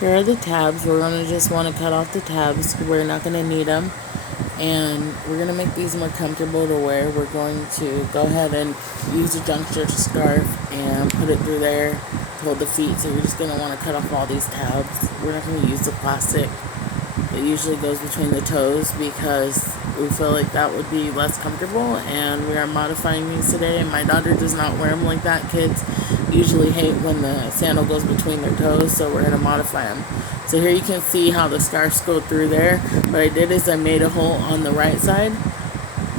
Here are the tabs. We're going to just want to cut off the tabs. We're not going to need them. And we're going to make these more comfortable to wear. We're going to go ahead and use a Junction scarf and put it through there to hold the feet. So you're just going to want to cut off all these tabs. We're not going to use the plastic that usually goes between the toes because we feel like that would be less comfortable, and we are modifying these today. And my daughter does not wear them like that. Kids usually hate when the sandal goes between their toes, so we're going to modify them. So here you can see how the scarves go through there. What I did is I made a hole on the right side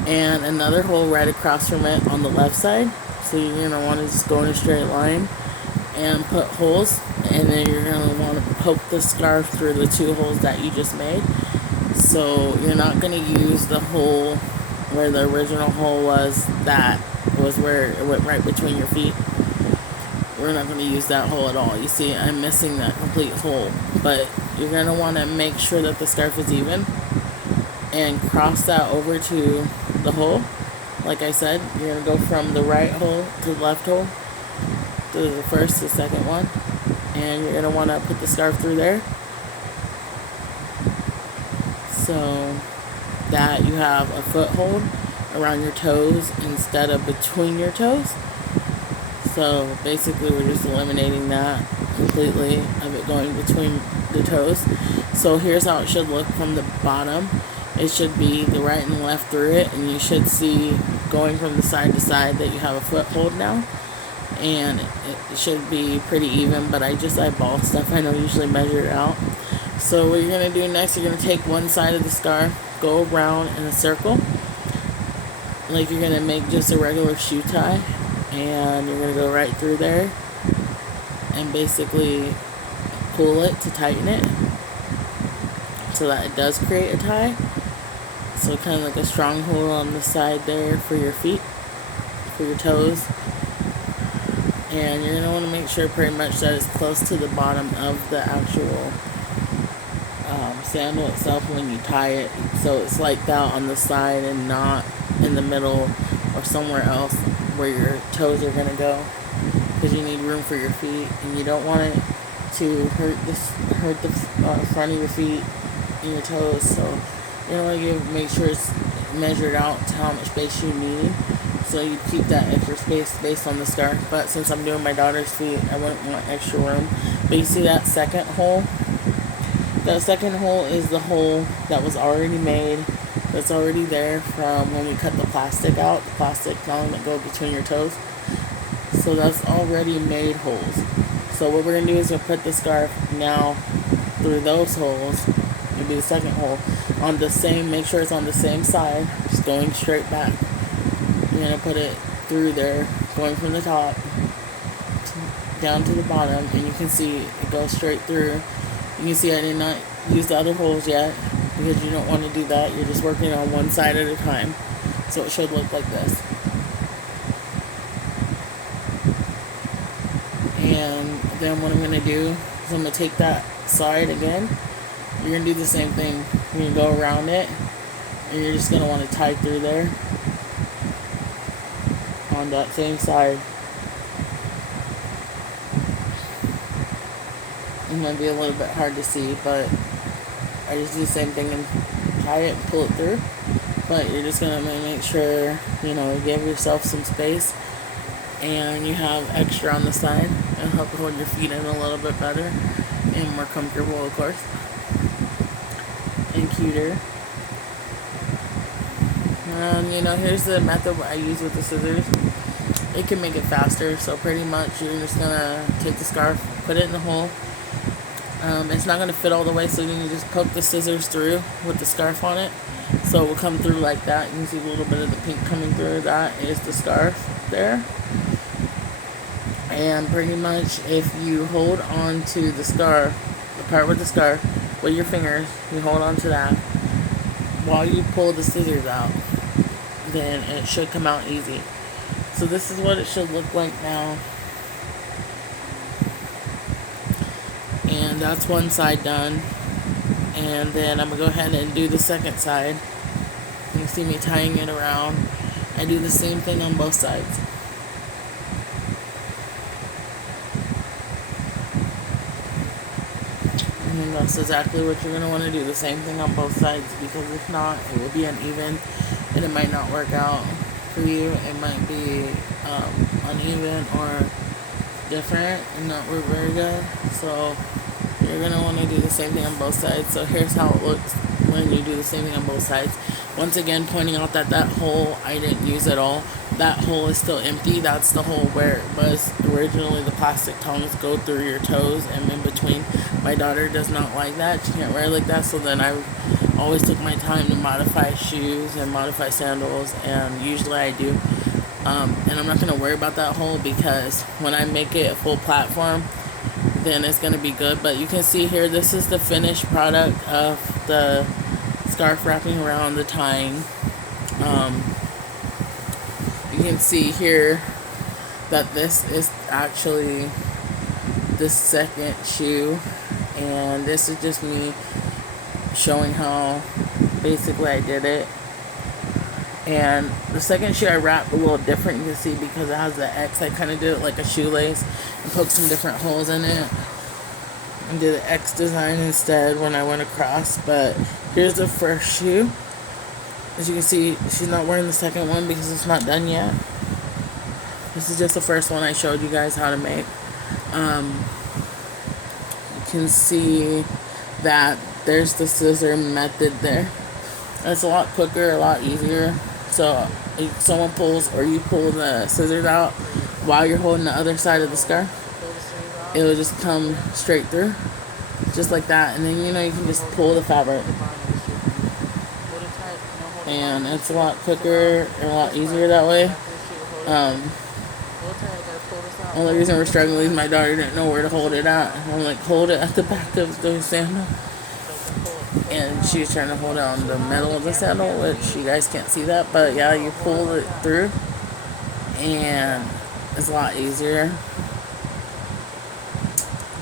and another hole right across from it on the left side. So you're going to want to just go in a straight line and put holes, and then you're going to want to poke the scarf through the two holes that you just made. So you're not going to use the hole where the original hole was, that was where it went right between your feet. We're not going to use that hole at all. You see, I'm missing that complete hole. But you're going to want to make sure that the scarf is even and cross that over to the hole. Like I said, you're going to go from the right hole to the left hole, to the first to the second one. And you're going to want to put the scarf through there, so that you have a foothold around your toes instead of between your toes. So basically we're just eliminating that completely, of it going between the toes. So here's how it should look from the bottom. It should be the right and left through it, and you should see going from the side to side that you have a foothold now. And it should be pretty even, but I just eyeball stuff. I don't usually measure it out. So what you're going to do next, you're going to take one side of the scarf, go around in a circle, like you're going to make just a regular shoe tie, and you're going to go right through there and basically pull it to tighten it so that it does create a tie. So kind of like a strong hold on the side there for your feet, for your toes. And you're going to want to make sure pretty much that it's close to the bottom of the actual sandal itself when you tie it, so it's like that on the side and not in the middle or somewhere else where your toes are going to go, because you need room for your feet, and you don't want it to hurt the front of your feet and your toes. So you want to make sure it's measured out to how much space you need, so you keep that extra space based on the scarf. But since I'm doing my daughter's feet, I wouldn't want extra room. But you see that second hole? That second hole is the hole that was already made, that's already there from when we cut the plastic out, the plastic thong that goes between your toes. So that's already made holes. So what we're going to do is we'll put the scarf now through those holes. It'll be the second hole. On the same, make sure it's on the same side, just going straight back. You're going to put it through there, going from the top down to the bottom, and you can see it goes straight through. You can see I did not use the other holes yet, because you don't want to do that. You're just working on one side at a time. So it should look like this. And then what I'm going to do is I'm going to take that side again. You're going to do the same thing. You're going to go around it, and you're just going to want to tie through there on that same side. It might be a little bit hard to see, but I just do the same thing and tie it and pull it through. But you're just going to make sure, you give yourself some space, and you have extra on the side. It'll help hold your feet in a little bit better and more comfortable, of course, and cuter. And here's the method I use with the scissors. It can make it faster. So pretty much you're just going to take the scarf, put it in the hole. It's not going to fit all the way, so then you just poke the scissors through with the scarf on it. So it will come through like that. You can see a little bit of the pink coming through. That is the scarf there. And pretty much if you hold on to the scarf, the part with the scarf, with your fingers, you hold on to that while you pull the scissors out, then it should come out easy. So this is what it should look like now. And that's one side done. And then I'm going to go ahead and do the second side. You see me tying it around. I do the same thing on both sides. That's exactly what you're going to want to do. The same thing on both sides, because if not, it will be uneven and it might not work out for you. It might be uneven or different and not work very good. So you're going to want to do the same thing on both sides. So here's how it looks when you do the same thing on both sides. Once again, pointing out that that hole I didn't use at all. That hole is still empty. That's the hole where it was originally. The plastic tongs go through your toes and in between. My daughter does not like that. She can't wear it like that. So then I always took my time to modify shoes and modify sandals, and usually I do. And I'm not going to worry about that hole, because when I make it a full platform, then it's going to be good. But you can see here, this is the finished product of the scarf wrapping around the tying. You can see here that this is actually the second shoe, and this is just me showing how basically I did it. And the second shoe I wrapped a little different, you can see, because it has the X. I kind of did it like a shoelace and poked some different holes in it and did the X design instead when I went across. But here's the first shoe. As you can see, she's not wearing the second one because it's not done yet. This is just the first one I showed you guys how to make. You can see that there's the scissor method there. It's a lot quicker, a lot easier. So if someone pulls, or you pull the scissors out while you're holding the other side of the scarf, it'll just come straight through, just like that. And then, you know, you can just pull the fabric, and it's a lot quicker and a lot easier that way. Only reason we're struggling is my daughter didn't know where to hold it at. I'm like, hold it at the back of the sandal, and she was trying to hold it on the metal of the sandal, which you guys can't see that, but yeah, you pull it through and it's a lot easier.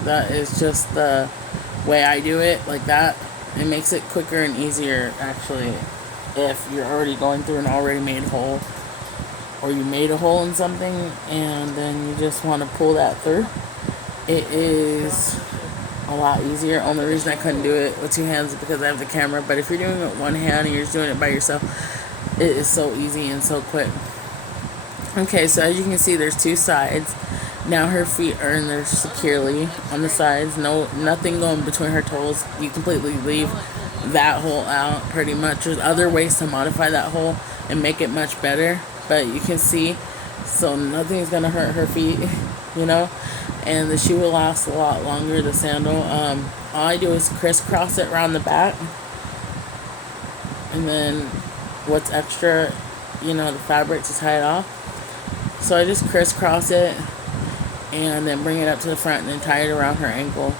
That is just the way I do it, like that. It makes it quicker and easier, actually, if you're already going through an already made hole, or you made a hole in something and then you just want to pull that through. It is a lot easier. Only reason I couldn't do it with two hands is because I have the camera, but if you're doing it with one hand and you're just doing it by yourself, it is so easy and so quick. Okay, so as you can see, there's two sides. Now her feet are in there securely on the sides. Nothing going between her toes. You completely leave that hole out pretty much. There's other ways to modify that hole and make it much better, but you can see, so nothing's gonna hurt her feet, you know. And the shoe will last a lot longer, the sandal. All I do is crisscross it around the back, and then what's extra, you know, the fabric to tie it off. So I just crisscross it and then bring it up to the front and then tie it around her ankle.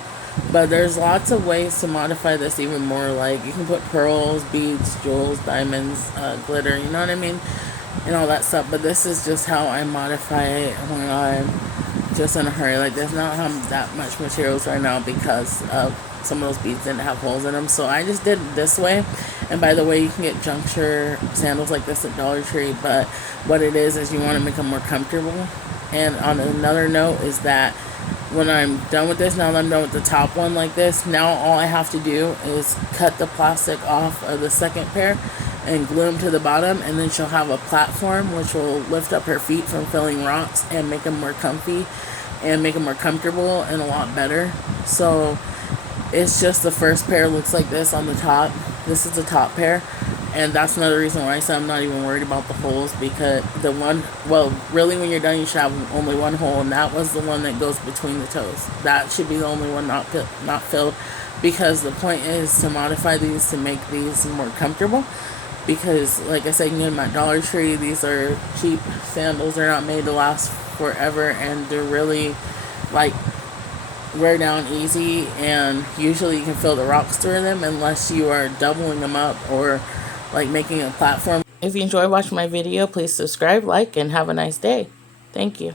But there's lots of ways to modify this even more. Like, you can put pearls, beads, jewels, diamonds, glitter, you know what I mean, and all that stuff. But this is just how I modify it when I'm just in a hurry. Like, there's not that much materials right now because some of those beads didn't have holes in them, so I just did it this way. And by the way, you can get Junction sandals like this at Dollar Tree, but what it is you want to make them more comfortable. And on another note is that when I'm done with this, now that I'm done with the top one like this, now all I have to do is cut the plastic off of the second pair and glue them to the bottom, and then she'll have a platform which will lift up her feet from filling rocks and make them more comfy and make them more comfortable and a lot better. So it's just the first pair looks like this on the top. This is the top pair, and that's another reason why I said I'm not even worried about the holes, because the one, well, really when you're done you should have only one hole, and that was the one that goes between the toes. That should be the only one not filled, because the point is to modify these to make these more comfortable. Because like I said, you can get them at Dollar Tree. These are cheap sandals. They're not made to last forever, and they're really like wear down easy, and usually you can feel the rocks through them unless you are doubling them up or like making a platform. If you enjoy watching my video, please subscribe, like, and have a nice day. Thank you.